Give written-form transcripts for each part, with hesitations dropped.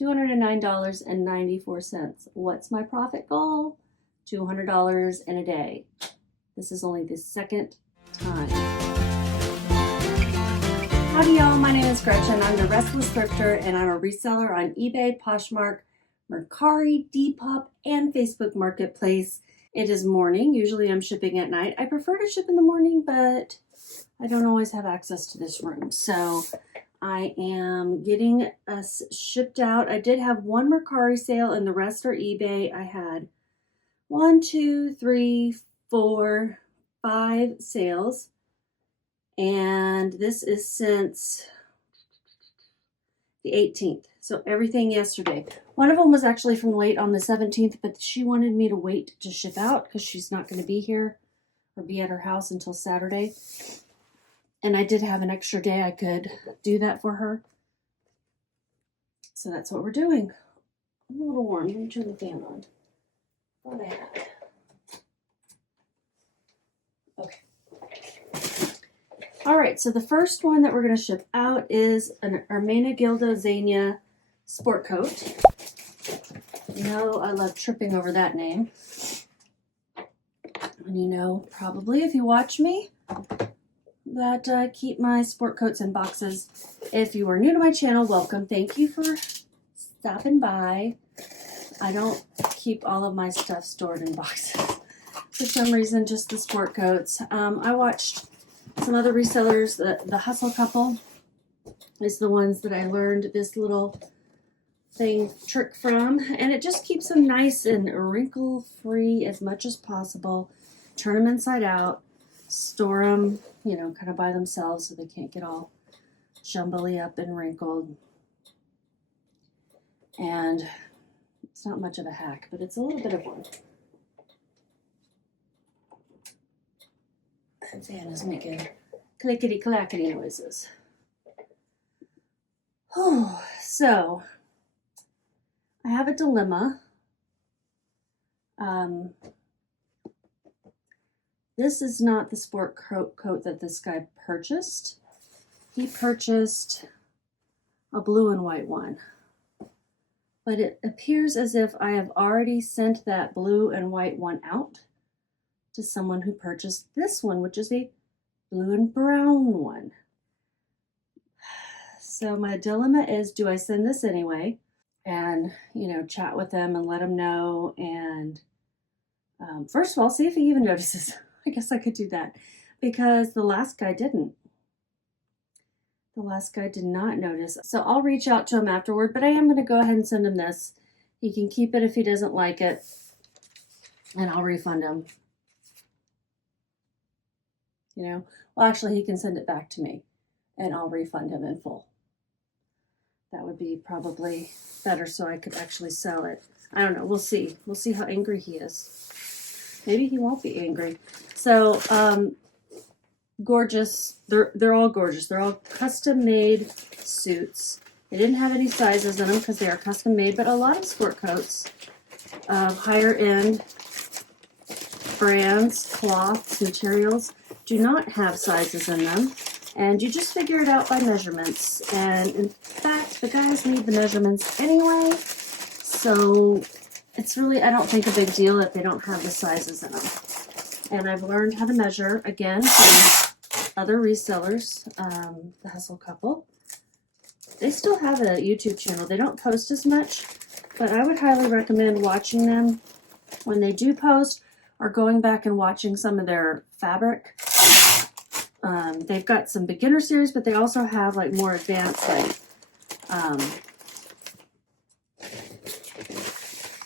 $209.94. What's my profit goal? $200 in a day. This is only the second time. Howdy y'all, my name is Gretchen. I'm the Restless Thrifter and I'm a reseller on eBay, Poshmark, Mercari, Depop, and Facebook Marketplace. It is morning. Usually I'm shipping at night. I prefer to ship in the morning, but I don't always have access to this room. So I am getting us shipped out. I did have one Mercari sale and the rest are eBay. I had 1, 2, 3, 4, 5 sales. And this is since the 18th. So everything yesterday. One of them was actually from late on the 17th, but she wanted me to wait to ship out because she's not going to be here or be at her house until Saturday. And I did have an extra day I could do that for her. So that's what we're doing. I'm a little warm. Let me turn the fan on. Thought I had. Okay. All right, so the first one that we're going to ship out is an Ermenegildo Xenia sport coat. You know, I love tripping over that name. And you know, probably if you watch me, that I keep my sport coats in boxes. If you are new to my channel, welcome. Thank you for stopping by. I don't keep all of my stuff stored in boxes. For some reason, just the sport coats. I watched some other resellers. The Hustle Couple is the ones that I learned this little trick from. And it just keeps them nice and wrinkle free as much as possible. Turn them inside out. Store them, you know, kind of by themselves so they can't get all jumbly up and wrinkled. And it's not much of a hack, but it's a little bit of one. That fan is making clickety clackety noises. Oh, so I have a dilemma. This is not the sport coat that this guy purchased. He purchased a blue and white one. But it appears as if I have already sent that blue and white one out to someone who purchased this one, which is a blue and brown one. So my dilemma is, do I send this anyway? And, you know, chat with them and let them know. And first of all, see if he even notices. I guess I could do that because the last guy didn't. The last guy did not notice. So I'll reach out to him afterward, but I am going to go ahead and send him this. He can keep it if he doesn't like it, and I'll refund him. You know, well, actually, he can send it back to me, and I'll refund him in full. That would be probably better so I could actually sell it. I don't know. We'll see. We'll see how angry he is. Maybe he won't be angry. So, gorgeous. They're all gorgeous. They're all custom-made suits. They didn't have any sizes in them because they are custom-made, but a lot of sport coats of higher-end brands, cloths, materials do not have sizes in them. And you just figure it out by measurements. And in fact, the guys need the measurements anyway. So it's really, I don't think, a big deal if they don't have the sizes in them. And I've learned how to measure, again, from other resellers, the Hustle Couple. They still have a YouTube channel. They don't post as much, but I would highly recommend watching them when they do post or going back and watching some of their fabric. They've got some beginner series, but they also have like more advanced, like,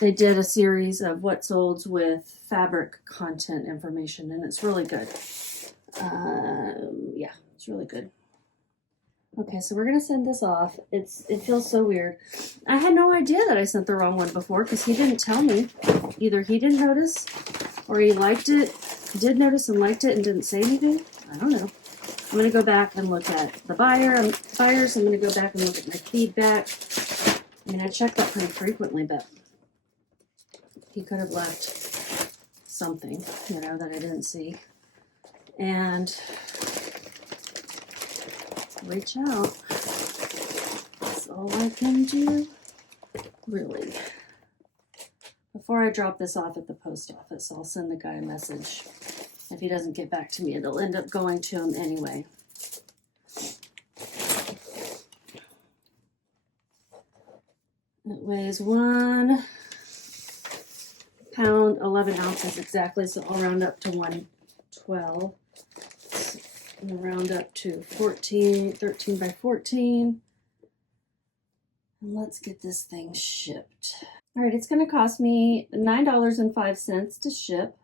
they did a series of what solds with fabric content information, and it's really good. Yeah, it's really good. Okay, so we're gonna send this off. It feels so weird. I had no idea that I sent the wrong one before because he didn't tell me. Either he didn't notice or he liked it, did notice and liked it and didn't say anything. I don't know. I'm gonna go back and look at the buyers. I'm gonna go back and look at my feedback. I mean, I check that pretty frequently, but he could have left something, you know, that I didn't see. And reach out. That's all I can do. really. Before I drop this off at the post office, I'll send the guy a message. If he doesn't get back to me, it'll end up going to him anyway. It weighs 1 pound, 11 ounces exactly, so I'll round up to 112. I'm going to round up to 13 by 14. And let's get this thing shipped. All right, it's going to cost me $9.05 to ship.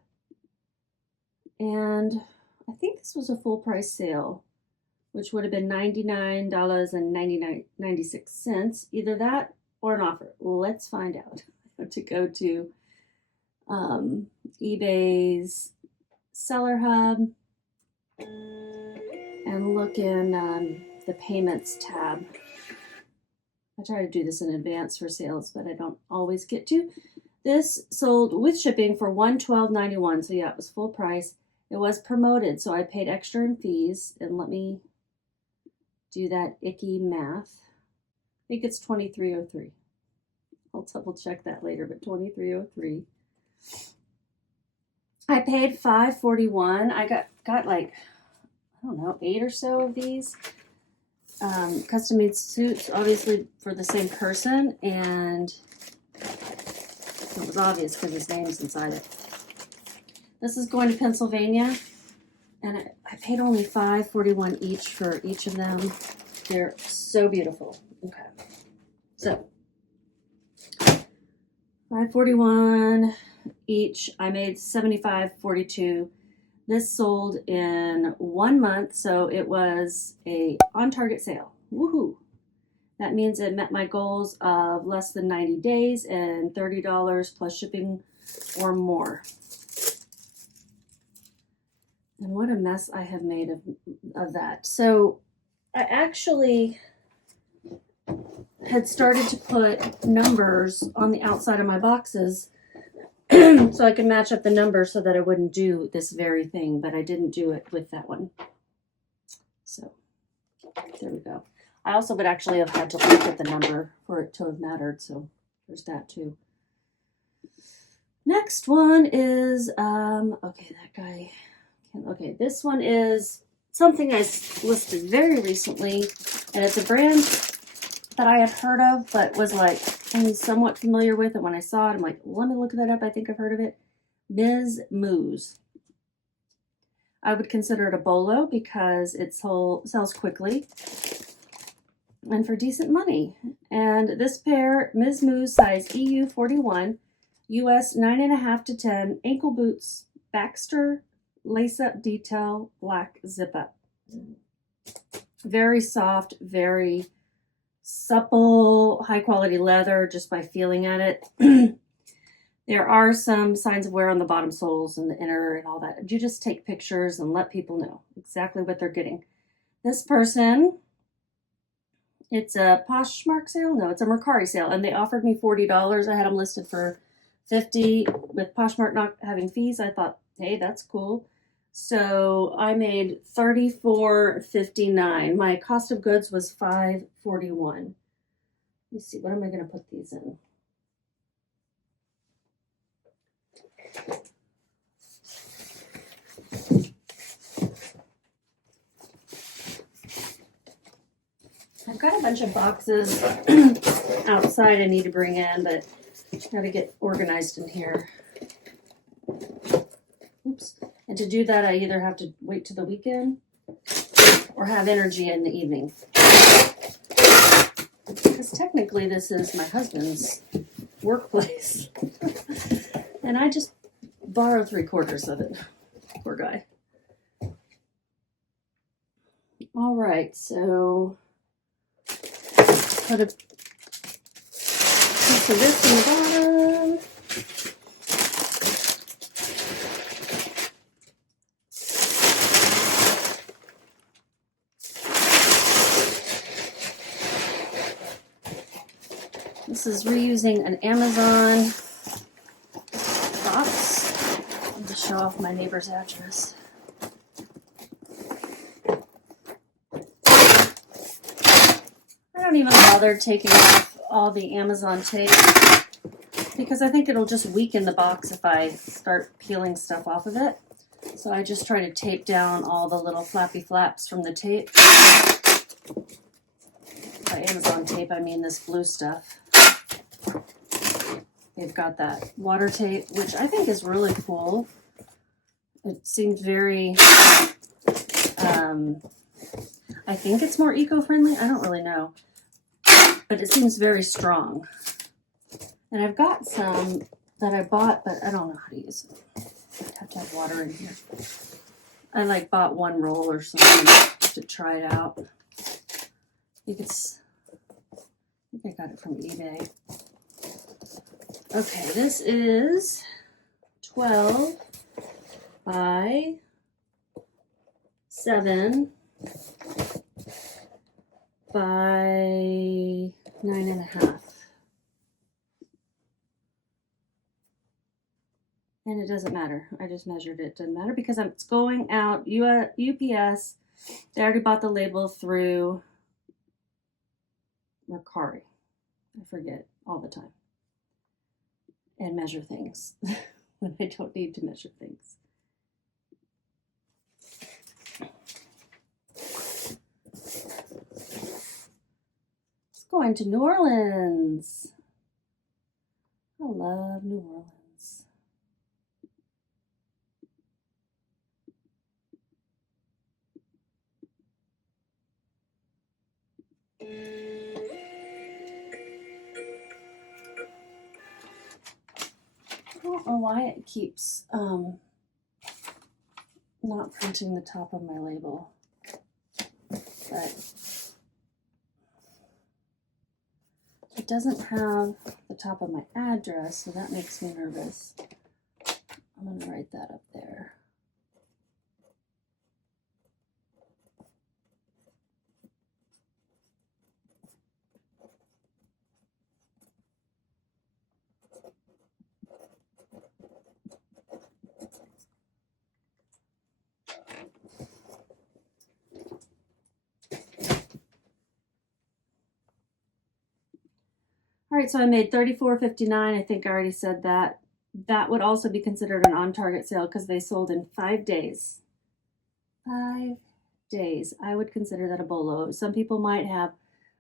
And I think this was a full price sale, which would have been $99.96. Either that or an offer. Let's find out. I have to go to eBay's Seller Hub and look in the payments tab. I try to do this in advance for sales, but I don't always get to. This sold with shipping for $112.91. So yeah, it was full price. It was promoted, so I paid extra in fees. And let me do that icky math. I think it's $23.03. I'll double check that later, but $23.03. I paid $5.41. I got like, I don't know, 8 or so of these. Custom made suits, obviously for the same person, and it was obvious because his name's inside it. This is going to Pennsylvania, and I paid only $5.41 each for each of them. They're so beautiful. Okay, so $5.41 each. I made $75.42. This sold in 1 month, so it was a on-target sale. Woohoo! That means it met my goals of less than 90 days and $30 plus shipping or more. And what a mess I have made of that. So I actually had started to put numbers on the outside of my boxes so I could match up the numbers so that I wouldn't do this very thing, but I didn't do it with that one. So there we go. I also would actually have had to look at the number for it to have mattered, so there's that too. Next one is, okay, that guy, okay, this one is something I listed very recently, and it's a brand that I had heard of, but was like, I'm somewhat familiar with it. When I saw it, I'm like, let me look that up. I think I've heard of it. MISC. I would consider it a bolo because it sells quickly and for decent money. And this pair, MISC size EU 41, US 9.5 to 10, ankle boots, Baxter, lace-up detail, black zip-up. Very soft, very supple, high quality leather just by feeling at it. There are some signs of wear on the bottom soles and the inner and all that. You just take pictures and let people know exactly what they're getting. This person, it's a Poshmark sale? No, it's a Mercari sale, and they offered me $40. I had them listed for $50 with Poshmark not having fees. I thought, hey, that's cool. So I made $34.59. My cost of goods was $5.41. Let me see, what am I going to put these in? I've got a bunch of boxes outside I need to bring in, but I got to get organized in here. Oops. And to do that, I either have to wait till the weekend or have energy in the evening. Because technically this is my husband's workplace. And I just borrow 3/4 of it. Poor guy. All right, so put a piece of this in the bottom. This is reusing an Amazon box. I'll just show off my neighbor's address. I don't even bother taking off all the Amazon tape because I think it'll just weaken the box if I start peeling stuff off of it. So I just try to tape down all the little flappy flaps from the tape. By Amazon tape, I mean this blue stuff. They've got that water tape, which I think is really cool. It seems very, I think it's more eco-friendly. I don't really know, but it seems very strong. And I've got some that I bought, but I don't know how to use it. I have to have water in here. I like bought one roll or something to try it out. I think I got it from eBay. Okay, this is 12 by 7 by 9.5. And it doesn't matter. I just measured it. It doesn't matter because it's going out UPS. They already bought the label through Mercari. I forget all the time. And measure things when I don't need to measure things. It's going to New Orleans. I love New Orleans. I don't know why it keeps not printing the top of my label, but it doesn't have the top of my address, so that makes me nervous. I'm going to write that up there. All right, so I made $34.59. I think I already said that. That would also be considered an on-target sale because they sold in 5 days. 5 days. I would consider that a bolo. Some people might have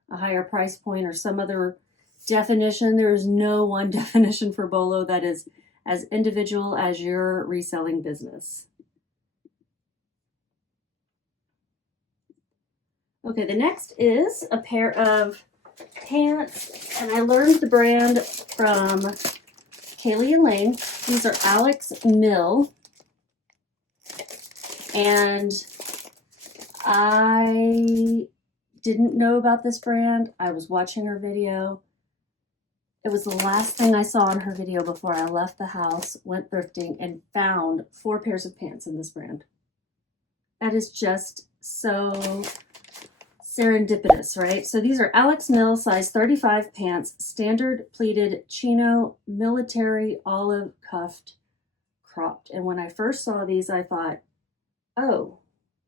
a higher price point or some other definition. There is no one definition for bolo that is as individual as your reselling business. Okay, the next is a pair of pants, and I learned the brand from Kaylee and Lane. These are Alex Mill, and I didn't know about this brand. I was watching her video. It was the last thing I saw in her video before I left the house, went thrifting, and found 4 pairs of pants in this brand. That is just so serendipitous, right? So these are Alex Mill size 35 pants, standard pleated chino, military olive cuffed, cropped. And when I first saw these, I thought, oh,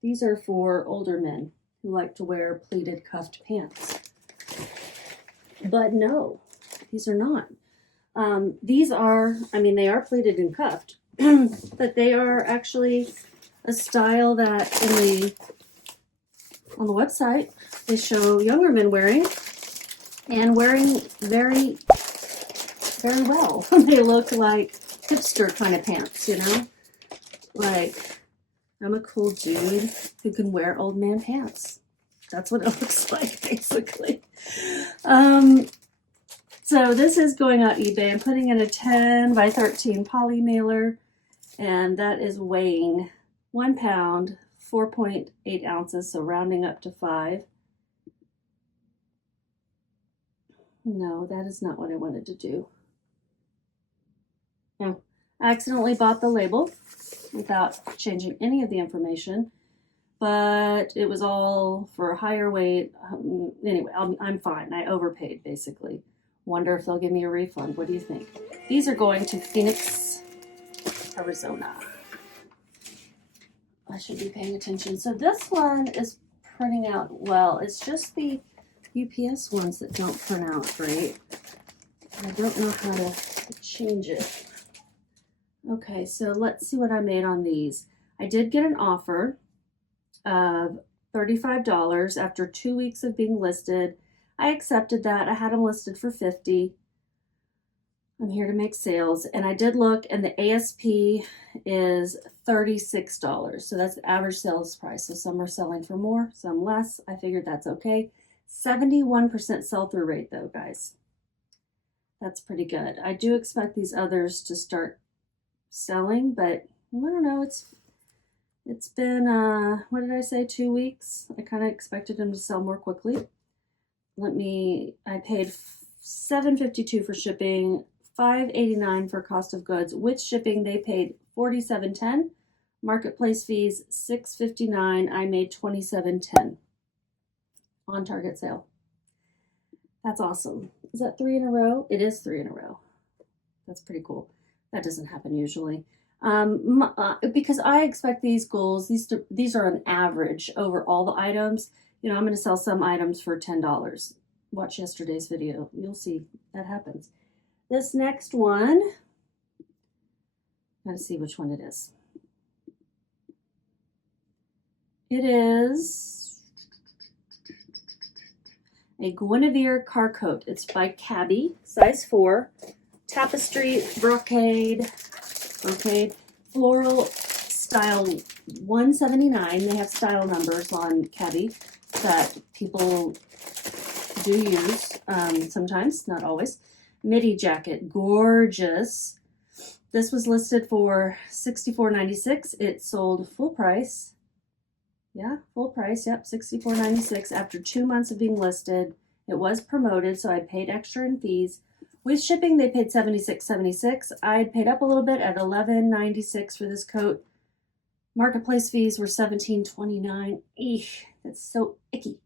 these are for older men who like to wear pleated cuffed pants. But no, these are not. These are, I mean, they are pleated and cuffed, but they are actually a style that on the website, they show younger men wearing and wearing very, very well. They look like hipster kind of pants, you know? Like, I'm a cool dude who can wear old man pants. That's what it looks like, basically. So this is going on eBay. I'm putting in a 10 by 13 poly mailer, and that is weighing 1 pound, 4.8 ounces, so rounding up to 5. No, that is not what I wanted to do. No, I accidentally bought the label without changing any of the information, but it was all for a higher weight. Anyway, I'm fine. I overpaid, basically. Wonder if they'll give me a refund. What do you think? These are going to Phoenix, Arizona. I should be paying attention. So this one is printing out well. It's just the UPS ones that don't print out great. I don't know how to change it. Okay, so let's see what I made on these. I did get an offer of $35 after 2 weeks of being listed. I accepted that. I had them listed for $50. I'm here to make sales, and I did look, and the ASP is $36. So that's the average sales price. So some are selling for more, some less. I figured that's okay. 71% sell-through rate though, guys. That's pretty good. I do expect these others to start selling, but I don't know. It's been, what did I say, 2 weeks? I kind of expected them to sell more quickly. I paid $7.52 for shipping, $5.89 for cost of goods. With shipping, they paid $47.10. Marketplace fees, $6.59. I made $27.10 on Target sale. That's awesome. Is that 3 in a row? It is 3 in a row. That's pretty cool. That doesn't happen usually. Because I expect these goals, these are an average over all the items. You know, I'm going to sell some items for $10. Watch yesterday's video. You'll see that happens. This next one, gotta see which one it is. It is a Guinevere car coat. It's by Cabby, size 4. Tapestry, brocade, floral style 179. They have style numbers on Cabby that people do use sometimes, not always. Midi jacket, gorgeous. This was listed for $64.96. It sold full price. Yeah, full price. Yep, $64.96 after 2 months of being listed. It was promoted, so I paid extra in fees. With shipping, they paid $76.76. I'd paid up a little bit at $11.96 for this coat. Marketplace fees were $17.29. Eesh, that's so icky.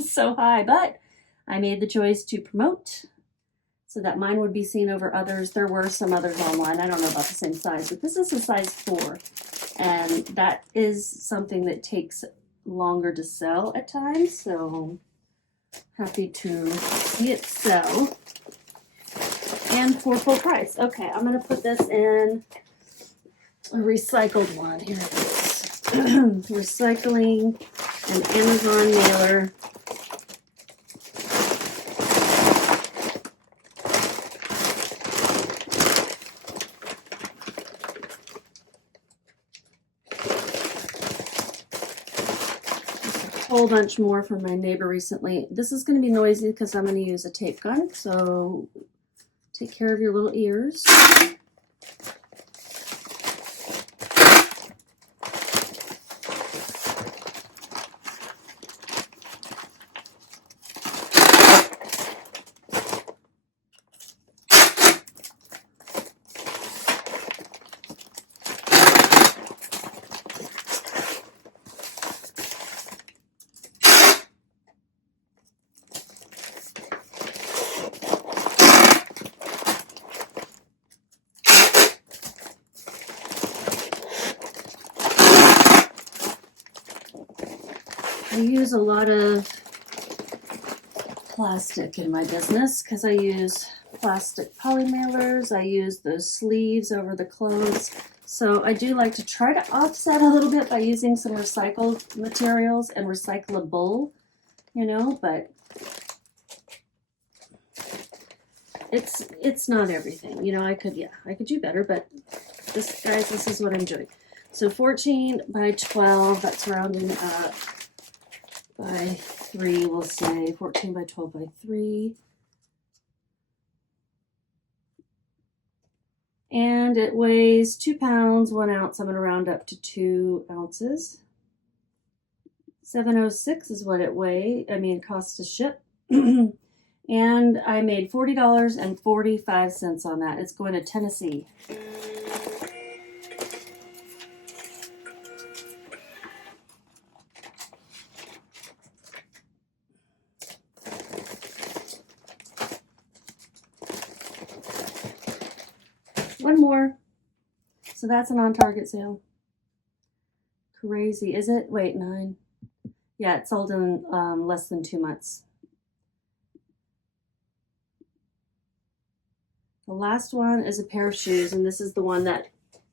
So high, but I made the choice to promote so that mine would be seen over others. There were some others online. I don't know about the same size, but this is a size 4. And that is something that takes longer to sell at times. So happy to see it sell. And for full price. Okay, I'm going to put this in a recycled one. Here it is. Recycling an Amazon mailer. Whole bunch more from my neighbor recently. This is going to be noisy because I'm going to use a tape gun, so take care of your little ears. I use a lot of plastic in my business because I use plastic poly mailers. I use those sleeves over the clothes. So I do like to try to offset a little bit by using some recycled materials and recyclable, you know, but it's not everything. You know, I could do better, but this, guys, this is what I'm doing. So 14 by 12, that's rounding up. By 3, we'll say 14 by 12 by 3. And it weighs 2 pounds, 1 ounce. I'm going to round up to 2 ounces. 706 is what it costs to ship. And I made $40.45 on that. It's going to Tennessee. One more. So that's an on Target sale. Crazy, is it? Wait, 9. Yeah, it sold in less than 2 months. The last one is a pair of shoes, and this is the one that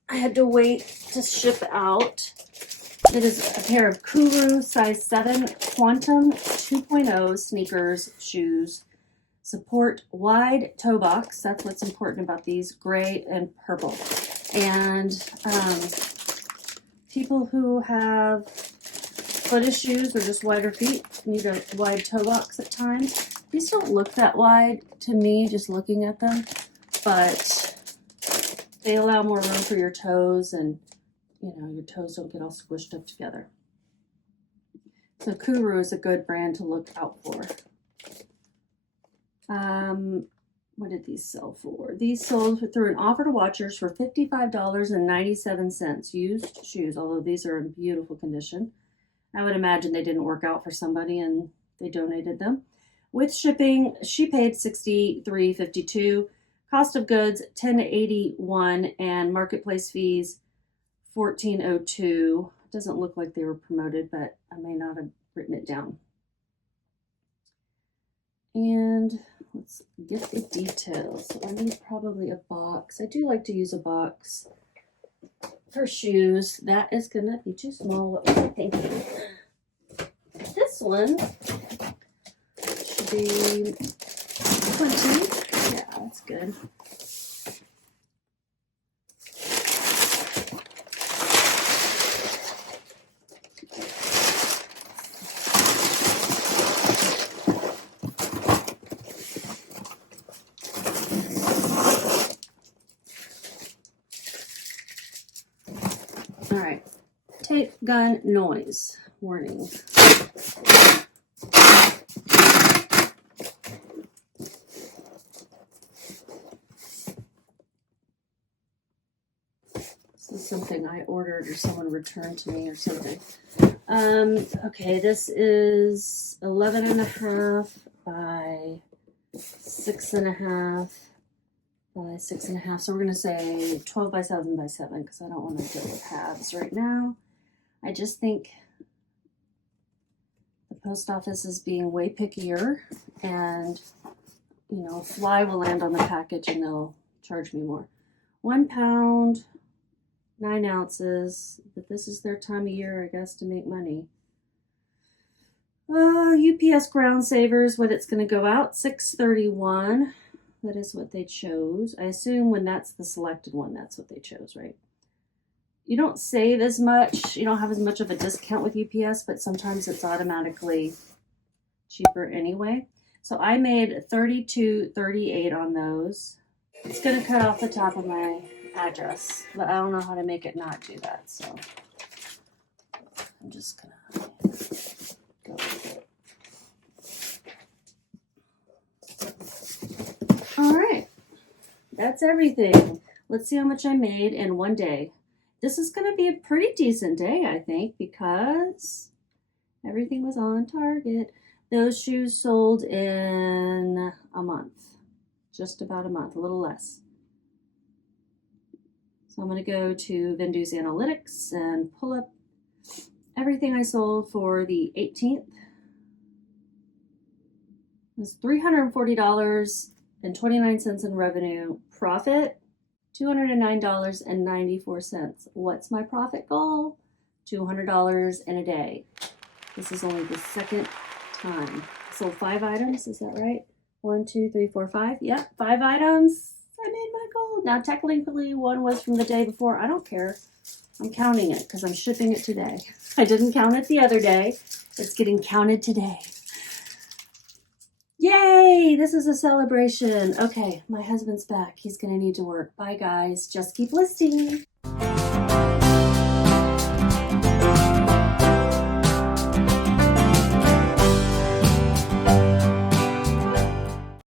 I had to wait to ship out. It is a pair of Kuru size 7 Quantum 2.0 sneakers shoes. Support wide toe box. That's what's important about these, gray and purple. And people who have footed shoes or just wider feet need a wide toe box at times. These don't look that wide to me just looking at them, but they allow more room for your toes, and you know, your toes don't get all squished up together. So Kuru is a good brand to look out for. What did these sell for? These sold through an offer to watchers for $55.97. Used shoes, although these are in beautiful condition. I would imagine they didn't work out for somebody and they donated them. With shipping, she paid $63.52. Cost of goods $10.81, and marketplace fees $14.02. Doesn't look like they were promoted, but I may not have written it down. And let's get the details. So I need probably a box. I do like to use a box for shoes. That is gonna be too small. What was I thinking? This one should be 20. Yeah, that's good. All right, tape gun noise warning. This is something I ordered or someone returned to me or something. Okay, this is 11.5 by 6.5 by 6.5. So we're going to say 12 by 7 by 7 because I don't want to go with halves right now. I just think the post office is being way pickier, and you know, a fly will land on the package and they'll charge me more. 1 pound, 9 ounces, but this is their time of year, I guess, to make money. UPS Ground Savers, what it's going to go out, $6.31. That is what they chose. I assume when that's the selected one, that's what they chose, right? You don't save as much. You don't have as much of a discount with UPS, but sometimes it's automatically cheaper anyway. So I made $32.38 on those. It's going to cut off the top of my address, but I don't know how to make it not do that. So I'm just going to go with it. All right, that's everything. Let's see how much I made in one day. This is going to be a pretty decent day, I think, because everything was on target. Those shoes sold in a month, just about a month, a little less. So I'm going to go to Vendoo's Analytics and pull up everything I sold for the 18th. It was $340.29 in revenue. Profit, $209.94. What's my profit goal? $200 in a day. This is only the second time. So 5 items, is that right? 1, 2, 3, 4, 5. Yep, 5 items. I made my goal. Now, technically, one was from the day before. I don't care. I'm counting it because I'm shipping it today. I didn't count it the other day. It's getting counted today. Yay! This is a celebration. Okay, my husband's back. He's going to need to work. Bye, guys. Just keep listing.